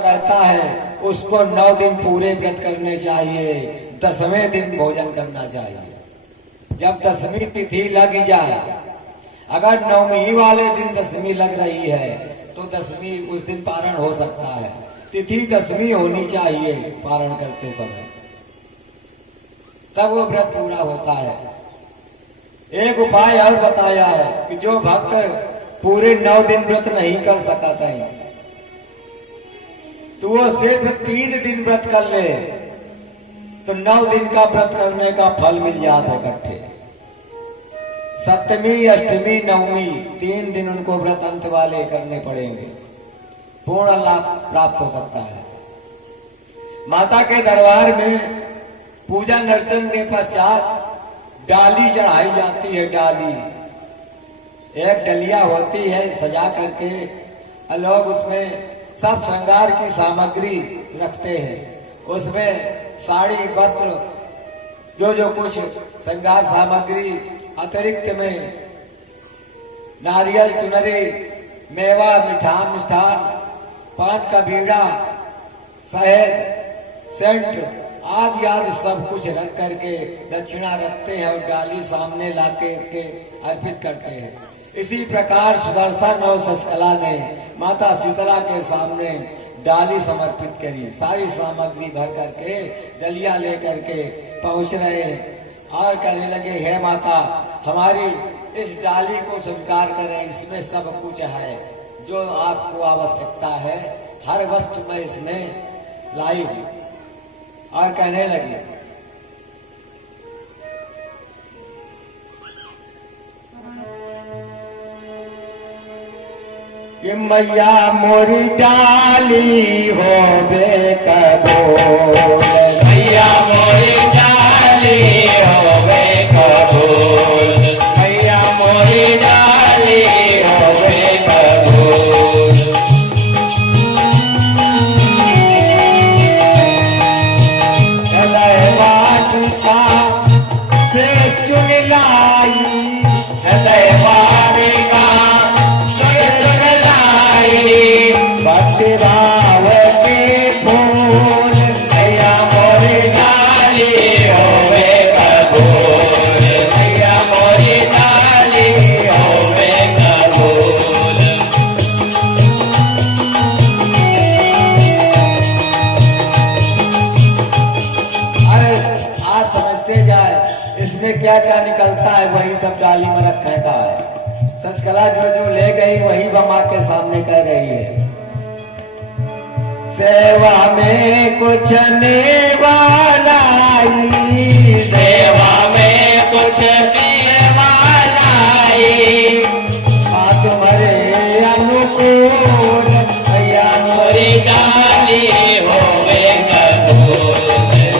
रहता है उसको 9 दिन पूरे व्रत करने चाहिए, 10वें दिन भोजन करना चाहिए। जब 10वीं तिथि लग जाए, अगर 9वीं वाले दिन 10वीं लग रही है तो 10वीं उस दिन पारण हो सकता है। तिथि 10वीं होनी चाहिए पारण करते समय, तब वो व्रत पूरा होता है। एक उपाय और बताया है कि जो भक्त पूरे 9 दिन व्रत नहीं कर सकता है तो वो सिर्फ 3 दिन व्रत कर ले तो 9 दिन का व्रत करने का फल मिल जाता है इकट्ठे। 7वीं, 8वीं, 9वीं 3 दिन उनको व्रत अंत वाले करने पड़ेंगे, पूर्ण लाभ प्राप्त हो सकता है। माता के दरबार में पूजा अर्चन के पश्चात डाली चढ़ाई जाती है। डाली एक डलिया होती है सजा करके, लोग उसमें सब श्रृंगार की सामग्री रखते हैं। उसमें साड़ी, वस्त्र, जो कुछ श्रृंगार सामग्री अतिरिक्त में नारियल, चुनरी, मेवा, मिष्ठान, पान का बीड़ा, शहद, सेंट आदि सब कुछ रख करके दक्षिणा रखते हैं और डाली सामने लाके के अर्पित करते हैं। इसी प्रकार सुदर्शन और शशकला ने माता शीतला के सामने डाली समर्पित करी। सारी सामग्री भर करके डलिया लेकर के पहुंच रहे हैं और कहने लगे, हे माता, हमारी इस डाली को स्वीकार करें, इसमें सब कुछ है जो आपको आवश्यकता है, हर वस्तु में इसमें लाई हूं। और कहने लगे, कि मैया मोरी डाली होवे कबूल, मैया मोरी डाली होवे कबूल, मैया मोरी डाली होवे कबूल। हृदय वाटिका से चुन लाई, हृदय वाटिका से चुन लाई, भक्ति भाव के फूल, मैया मोरी डाली होवे कबूल, मैया मोरी डाली होवे कबूल। अरे आज समझते जाए इसमें क्या क्या निकलता है, वही सब डाली में रखने का है। शशकला जो ले गई वही बमा के सामने कह रही है, सेवा में कुछ नेवा लाई, सेवा में कुछ नेवा लाई, तुम्हारे अनुकूल, मैया मोरी डाली होवे कबूल,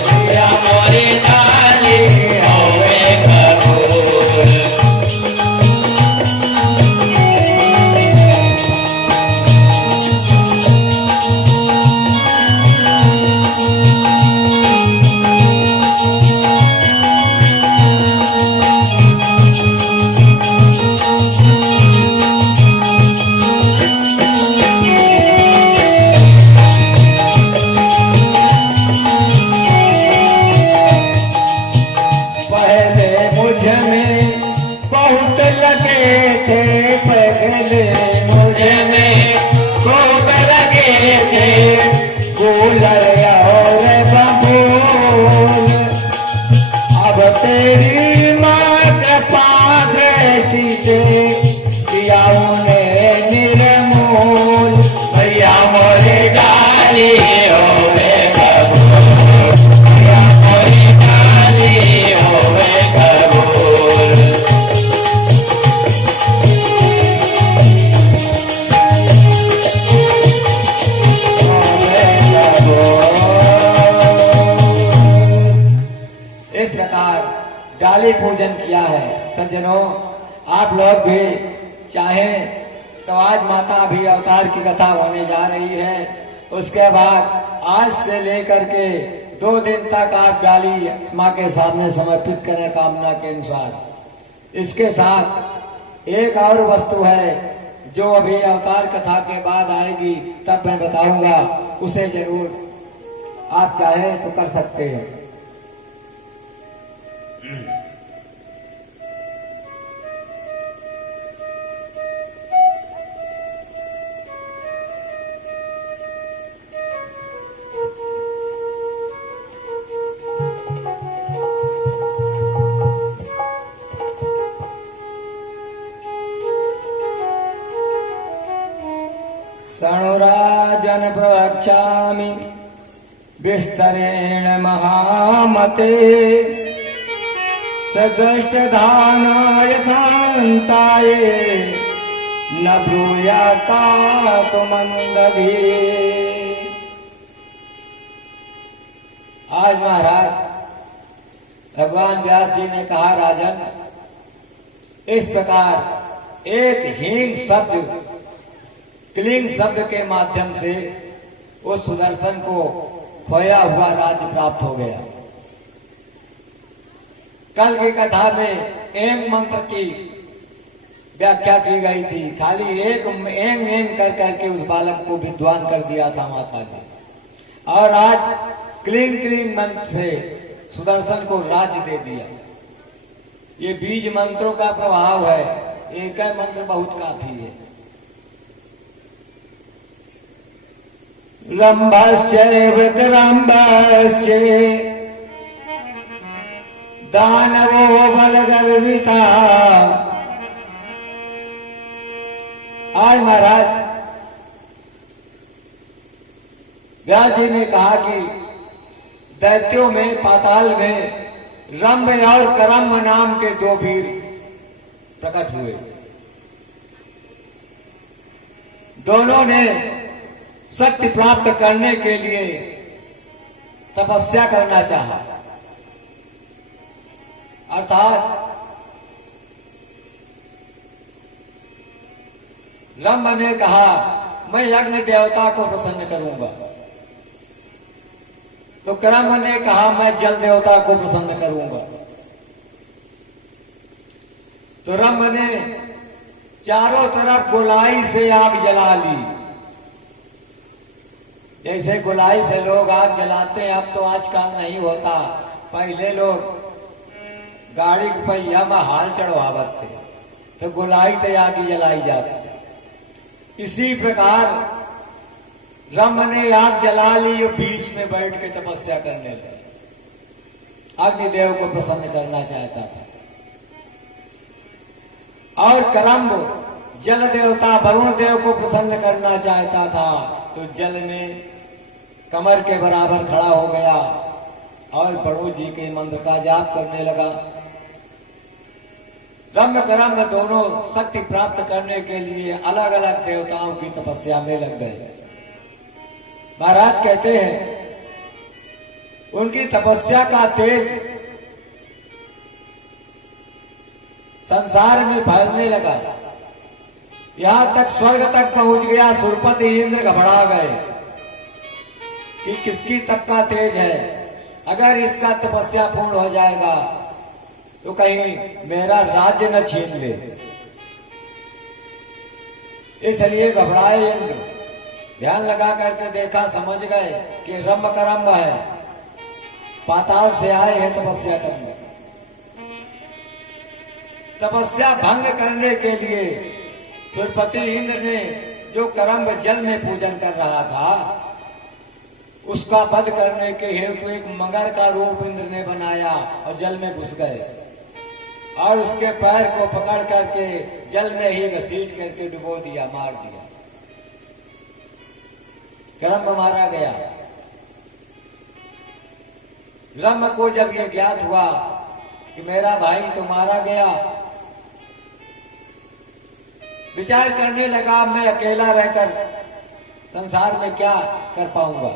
मैया मोरी डाली होवे कबूल। पहले मुझ में बहुत लगे थे, पहले मुझ में खूब लगे थे, कूलर और बबूल, अब तेरी माँ कृपा दृष्टि से दिया उन्हें निर्मूल, मैया मोरी डाली होवे कबूल, मैया मोरी डाली होवे कबूल। इस प्रकार डाली पूजन किया है। सज्जनों, आप लोग भी चाहें तो आज माता भी अवतार की कथा होने जा रही है, उसके बाद आज से लेकर के 2 दिन तक आप डाली माँ के सामने समर्पित करें कामना के अनुसार। इसके साथ एक और वस्तु है जो अभी अवतार कथा के बाद आएगी तब मैं बताऊंगा, उसे जरूर आप चाहे तो कर सकते हैं। सणुराजन प्रवक्ष्यामि विस्तरेण महामते, सदृष्टधानाय शान्ताय न ब्रूयाता तो मंदधि। आज महाराज भगवान व्यास जी ने कहा, राजन इस प्रकार एक हीन शब्द क्लीन शब्द के माध्यम से उस सुदर्शन को खोया हुआ राज्य प्राप्त हो गया। कल की कथा में एक मंत्र की व्याख्या की गई थी, खाली एक एंग एंग कर करके उस बालक को विद्वान कर दिया था माता ने, और आज क्लीन क्लीन मंत्र से सुदर्शन को राज्य दे दिया। ये बीज मंत्रों का प्रभाव है, एक ही मंत्र बहुत काफी है। रंभश्चैव रंभश्च दानवो बलगर्विता। आज महाराज व्यास जी ने कहा कि दैत्यों में पाताल में रंभ और करम्भ नाम के दो वीर प्रकट हुए। दोनों ने शक्ति प्राप्त करने के लिए तपस्या करना चाहा, अर्थात रंभ ने कहा मैं अग्नि देवता को प्रसन्न करूंगा, तो करम्भ ने कहा मैं जल देवता को प्रसन्न करूंगा। तो रंभ ने चारों तरफ गोलाई से आग जला ली। जैसे गोलाई से लोग आग जलाते हैं, अब तो आजकल नहीं होता, पहले लोग गाड़ी के पहिया में हाल चढ़वावत थे, तो गोलाई से आग जलाई जाती। इसी प्रकार रंभ ने आग जला ली और बीच में बैठ के तपस्या करने लगे, अग्निदेव को प्रसन्न करना चाहता था। और करम्भ जल देवता वरुण देव को प्रसन्न करना चाहता था, तो जल में कमर के बराबर खड़ा हो गया और प्रभु जी के मंत्र का जाप करने लगा। रंभ करम्भ दोनों शक्ति प्राप्त करने के लिए अलग अलग देवताओं की तपस्या में लग गए। महाराज कहते हैं उनकी तपस्या का तेज संसार में फैलने लगा, यहां तक स्वर्ग तक पहुंच गया। सुरपति इंद्र घबरा गए कि किसकी तक का तेज है, अगर इसका तपस्या पूर्ण हो जाएगा तो कहीं मेरा राज्य न छीन ले। इसलिए घबराए इंद्र, ध्यान लगा करके देखा, समझ गए कि रंभ करम्भ है, पाताल से आए हैं तपस्या करने। तपस्या भंग करने के लिए सुरपति इंद्र ने जो करम्भ जल में पूजन कर रहा था, उसका वध करने के हेतु एक मगर का रूप इंद्र ने बनाया और जल में घुस गए और उसके पैर को पकड़ करके जल में ही घसीट करके डुबो दिया, मार दिया। करम्भ मारा गया। रंभ को जब यह ज्ञात हुआ कि मेरा भाई तो मारा गया, विचार करने लगा मैं अकेला रहकर संसार में क्या कर पाऊंगा।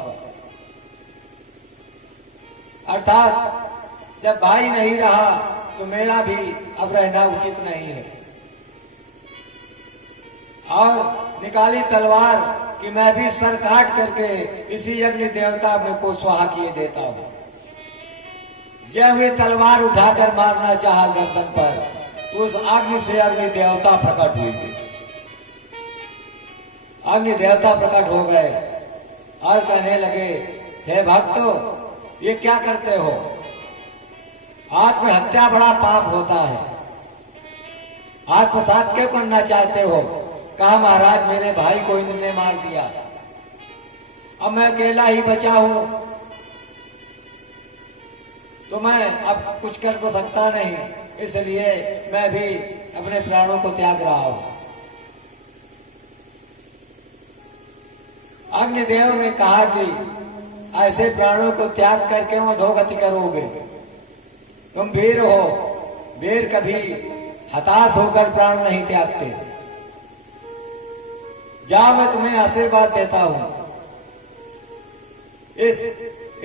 अर्थात जब भाई नहीं रहा तो मेरा भी अब रहना उचित नहीं है, और निकाली तलवार कि मैं भी सर काट करके इसी अग्नि देवता में को स्वाहा किए देता हूं। जब वे तलवार उठाकर मारना चाहा गर्दन पर, उस अग्नि से अग्नि देवता प्रकट हुई अग्नि देवता प्रकट हो गए और कहने लगे, हे भक्तों, ये क्या करते हो? आत्महत्या बड़ा पाप होता है, आत्मसात क्यों करना चाहते हो? कहा, महाराज मेरे भाई को इंद्र ने मार दिया, अब मैं अकेला ही बचा हूं, तो मैं अब कुछ कर तो सकता नहीं, इसलिए मैं भी अपने प्राणों को त्याग रहा हूं। अग्निदेव ने कहा कि ऐसे प्राणों को त्याग करके वो अधोगति करोगे, तुम वीर हो, वीर कभी हताश होकर प्राण नहीं त्यागते। जाओ, मैं तुम्हें आशीर्वाद देता हूं, इस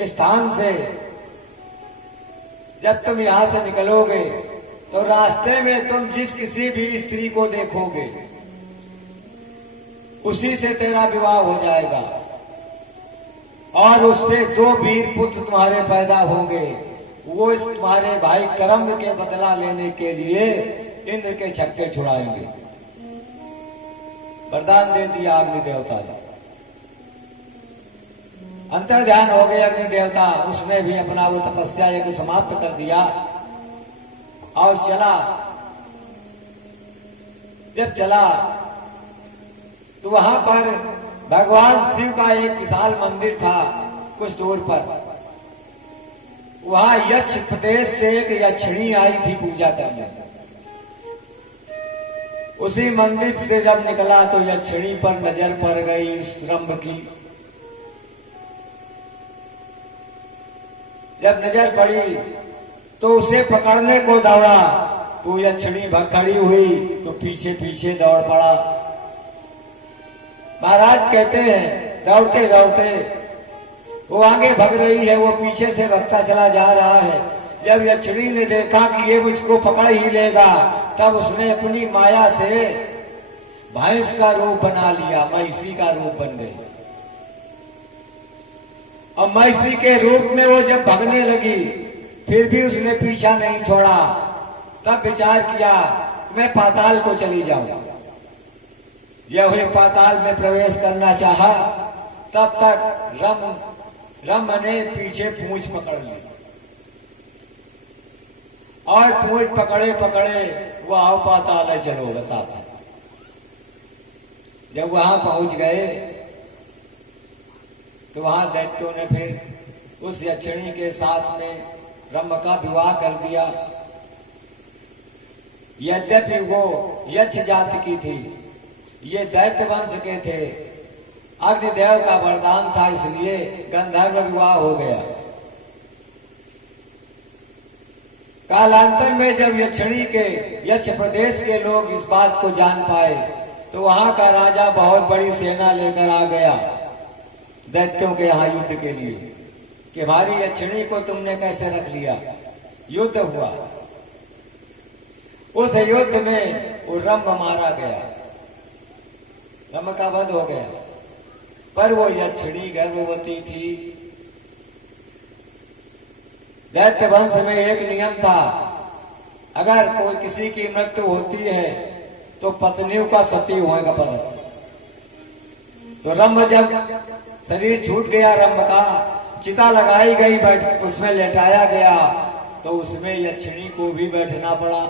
स्थान से जब तुम यहां से निकलोगे तो रास्ते में तुम जिस किसी भी स्त्री को देखोगे उसी से तेरा विवाह हो जाएगा और उससे 2 वीर पुत्र तुम्हारे पैदा होंगे। वो इस तुम्हारे भाई कर्म के बदला लेने के लिए इंद्र के छक्के छुड़ाएंगे। वरदान दे दिया अग्नि देवता ने। अंतर ध्यान हो गए अग्नि देवता, उसने भी अपना वो तपस्या यज्ञ समाप्त कर दिया और चला। जब चला तो वहां पर भगवान शिव का एक विशाल मंदिर था कुछ दूर पर। वहां यक्ष प्रदेश से एक यक्षिणी आई थी पूजा करने। उसी मंदिर से जब निकला तो यक्षिणी पर नजर पड़ गई उस रंभ की। जब नजर पड़ी तो उसे पकड़ने को दौड़ा तो यक्षिणी खड़ी हुई तो पीछे पीछे दौड़ पड़ा। महाराज कहते हैं दौड़ते दौड़ते वो आगे भग रही है, वो पीछे से भगता चला जा रहा है। जब यक्षिणी ने देखा कि ये मुझको पकड़ ही लेगा तब उसने अपनी माया से भैंस का रूप बना लिया, महिषी का रूप बन गई। अब महिषी के रूप में वो जब भगने लगी फिर भी उसने पीछा नहीं छोड़ा। तब विचार किया मैं पाताल को चली जाऊं। जब हुए पाताल में प्रवेश करना चाहा तब तक रम ने पीछे पूंछ पकड़ ली और पूंछ पकड़े पकड़े वो आओ पाताल चलो साथ। जब वहां पहुंच गए तो वहां दैत्यों ने फिर उस यक्षिणी के साथ में रम का विवाह कर दिया। यद्यपि वो यक्ष जाति की थी, ये दैत्य वंश के थे। अग्निदेव का वरदान था इसलिए गंधर्व विवाह हो गया। कालांतर में जब यक्षिणी के यक्ष प्रदेश के लोग इस बात को जान पाए तो वहां का राजा बहुत बड़ी सेना लेकर आ गया दैत्यों के यहां युद्ध के लिए कि हमारी यक्षिणी को तुमने कैसे रख लिया। युद्ध हुआ। उस युद्ध में वो रंभ मारा गया, रंभ का वध हो गया। पर वो यक्षिणी गर्भवती थी। दैत्य वंश में एक नियम था, अगर कोई किसी की मृत्यु होती है तो पत्नियों का सती होएगा पर। तो रंभ जब शरीर छूट गया, रंभ का चिता लगाई गई, बैठ उसमें लेटाया गया तो उसमें यक्षिणी को भी बैठना पड़ा।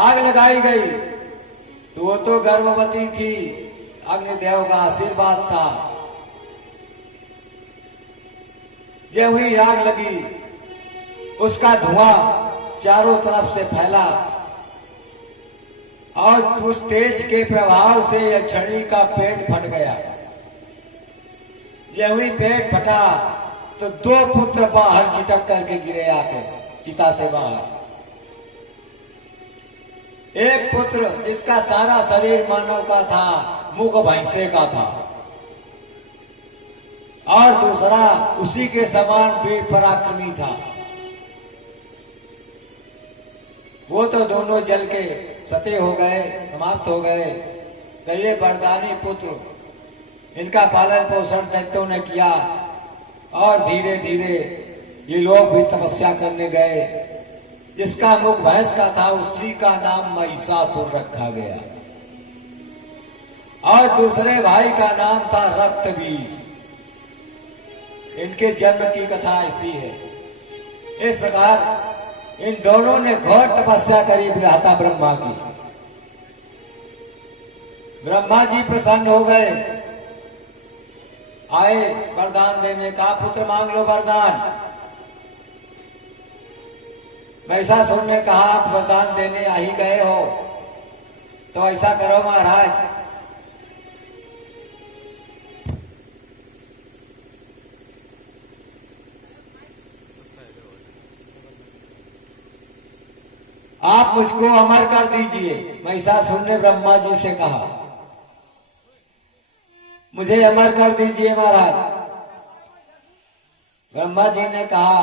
आग लगाई गई तो वो तो गर्भवती थी, अग्निदेव का आशीर्वाद था। जब हुई आग लगी उसका धुआं चारों तरफ से फैला और उस तेज के प्रभाव से यक्षिणी का पेट फट गया। जब हुई पेट फटा तो 2 पुत्र बाहर चिटक करके गिरे आके चिता से बाहर। एक पुत्र जिसका सारा शरीर मानव का था, मुख भैंसे का था, और दूसरा उसी के समान वीर पराक्रमी था। वो तो दोनों जल के सते हो गए, समाप्त हो गए। तो ये वरदानी पुत्र, इनका पालन पोषण दैत्यों ने किया और धीरे धीरे ये लोग भी तपस्या करने गए। जिसका मुख भैंस का था उसी का नाम महिषासुर रखा गया। और दूसरे भाई का नाम था रक्तबीज। इनके जन्म की कथा ऐसी है। इस प्रकार इन दोनों ने घोर तपस्या करी विधाता ब्रह्मा की। ब्रह्मा जी प्रसन्न हो गए, आए वरदान देने का, पुत्र मांग लो वरदान। महिषासुर ने कहा आप वरदान देने आ ही गए हो तो ऐसा करो महाराज, आप मुझको अमर कर दीजिए। महिषासुर ने ब्रह्मा जी से कहा मुझे अमर कर दीजिए महाराज। ब्रह्मा जी ने कहा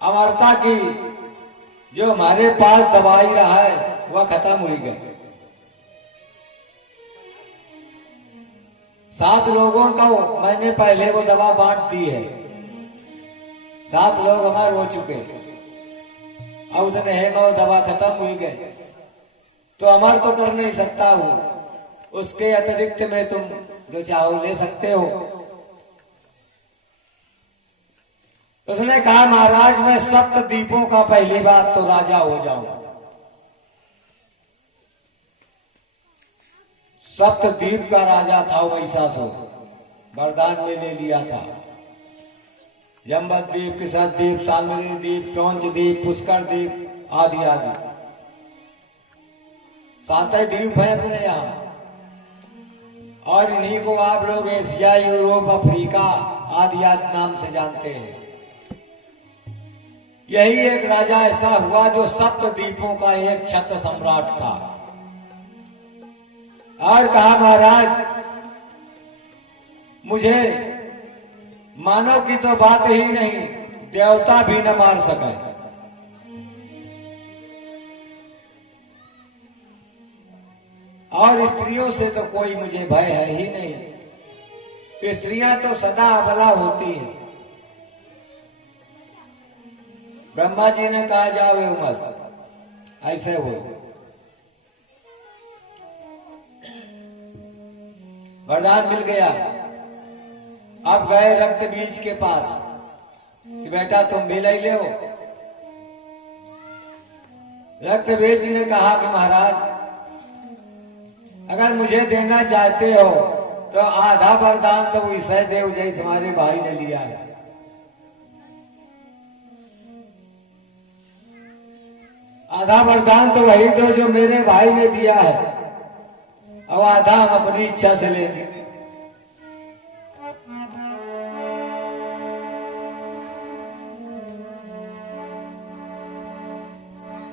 अमरता की जो हमारे पास दवाई रहा है वह खत्म हुई गई। 7 लोगों को मैंने पहले वो दवा बांट दी है, 7 लोग अमर हो चुके। अब उतने है वो दवा खत्म हुई गई तो अमर तो कर नहीं सकता हूं, उसके अतिरिक्त में तुम जो चाहो ले सकते हो। उसने कहा महाराज मैं सप्तद्वीपों का पहली बात तो राजा हो जाऊं। सप्तद्वीप का राजा था महिषासुर, वरदान में ले लिया था। जम्बद्वीप, किसद्वीप, शाल्मली द्वीप, प्योंच द्वीप, पुष्कर द्वीप आदि आदि 7 द्वीप है अपने यहाँ। और इन्हीं को आप लोग एशिया, यूरोप, अफ्रीका आदि आदि नाम से जानते हैं। यही एक राजा ऐसा हुआ जो सप्तद्वीपों का एक छत्र सम्राट था। और कहा महाराज मुझे मानव की तो बात ही नहीं, देवता भी न मार सके। और स्त्रियों से तो कोई मुझे भय है ही नहीं, स्त्रियां तो सदा अबला होती हैं। ब्रह्मा जी ने कहा जाओ ये मस्त ऐसे हो। वरदान मिल गया। अब गए रक्तबीज के पास कि बेटा तुम भी ले लो। रक्तबीज ने कहा कि महाराज अगर मुझे देना चाहते हो तो आधा वरदान तो विषय देव जैसे हमारे भाई ने लिया है। आधा वरदान तो वही दो जो मेरे भाई ने दिया है, अब आधा हम अपनी इच्छा से लेंगे।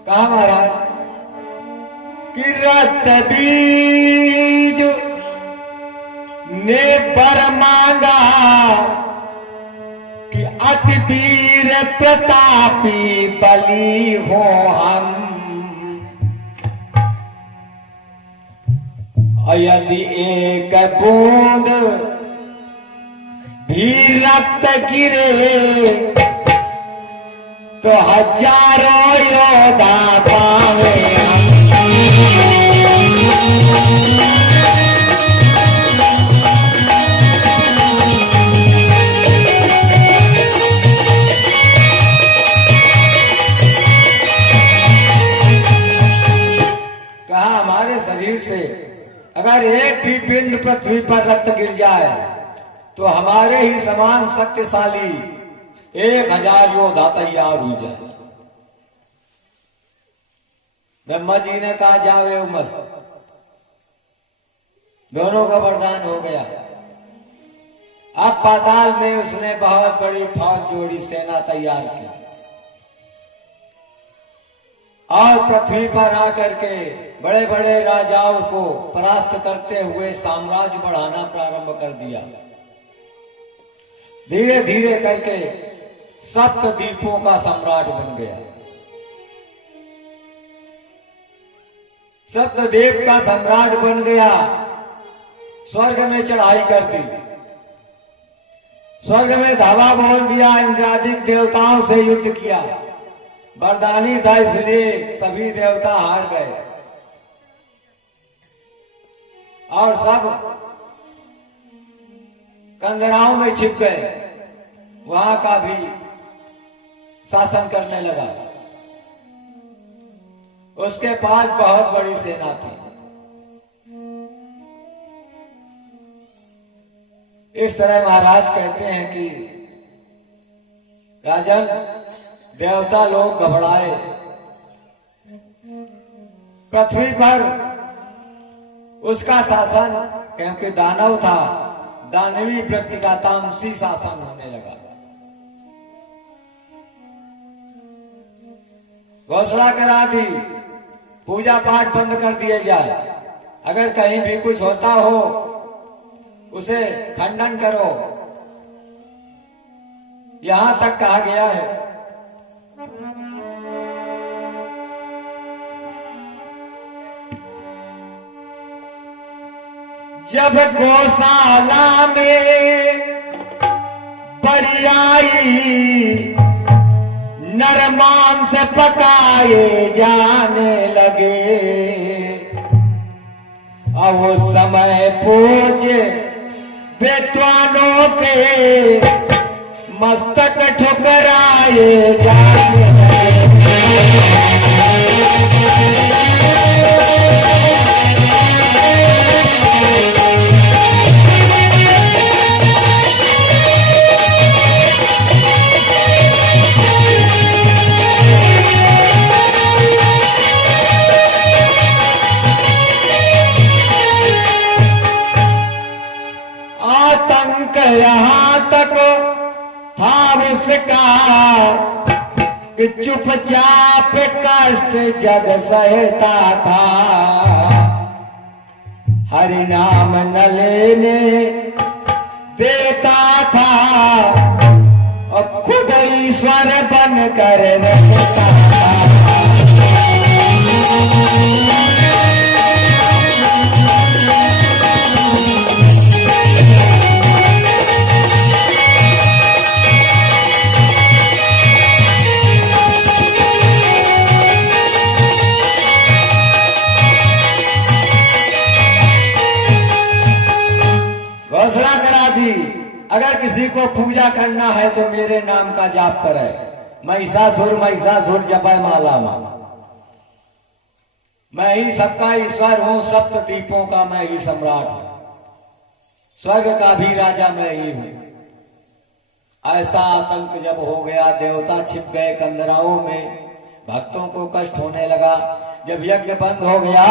कहा महाराज कि रक्तबीज ने वर मांगा कि अति वीर प्रतापी बलि हो हम, यदि एक बूंद भी रक्त गिरे तो हजारों योद्धा पावे हम। कहा हमारे शरीर से अगर एक भी बिंद पृथ्वी पर रक्त गिर जाए तो हमारे ही समान शक्तिशाली 1000 योद्धा तैयार हो जाए। ब्रह्मा जी ने कहा जाओ ये मस्त। दोनों का वरदान हो गया। अब पाताल में उसने बहुत बड़ी फौज जोड़ी, सेना तैयार की और पृथ्वी पर आकर के बड़े बड़े राजाओं को परास्त करते हुए साम्राज्य बढ़ाना प्रारंभ कर दिया। धीरे धीरे करके सप्तद्वीपों का सम्राट बन गया। सप्तद्वीप का सम्राट बन गया। स्वर्ग में चढ़ाई कर दी, स्वर्ग में धावा बोल दिया, इंद्रादिक देवताओं से युद्ध किया। वरदानी था इसलिए सभी देवता हार गए। और सब कंदराओं में छिप गए, वहां का भी शासन करने लगा। उसके पास बहुत बड़ी सेना थी। इस तरह महाराज कहते हैं कि राजन, देवता लोग घबराए। पृथ्वी पर उसका शासन, क्योंकि दानव था, दानवी वृत्ति का तामसी शासन होने लगा। घोषणा करा दी, पूजा पाठ बंद कर दिए जाए, अगर कहीं भी कुछ होता हो उसे खंडन करो। यहां तक कहा गया है जब गौशाला में बरियाई नर मांस पकाए जाने लगे, अब उस समय पूज्य विद्वानों के मस्तक ठुकराए जाने लगे। आतंक यहां तक था उसका कि चुपचाप कष्ट जग सहता था, हरि नाम न लेने देता था और खुद ईश्वर बन कर रहता था। घोषणा करा दी, अगर किसी को पूजा करना है तो मेरे नाम का जाप करे। महिषासुर महिषासुर जपय माला मामा, मैं ही सबका ईश्वर हूं, सप्त द्वीपों का मैं ही सम्राट हूं, स्वर्ग का भी राजा मैं ही हूं। ऐसा आतंक जब हो गया, देवता छिप गए कंदराओं में, भक्तों को कष्ट होने लगा। जब यज्ञ बंद हो गया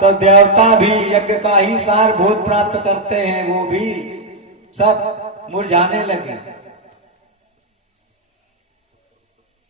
तो देवता भी यज्ञ का ही सार भूत प्राप्त करते हैं, वो भी सब मुरझाने लगे।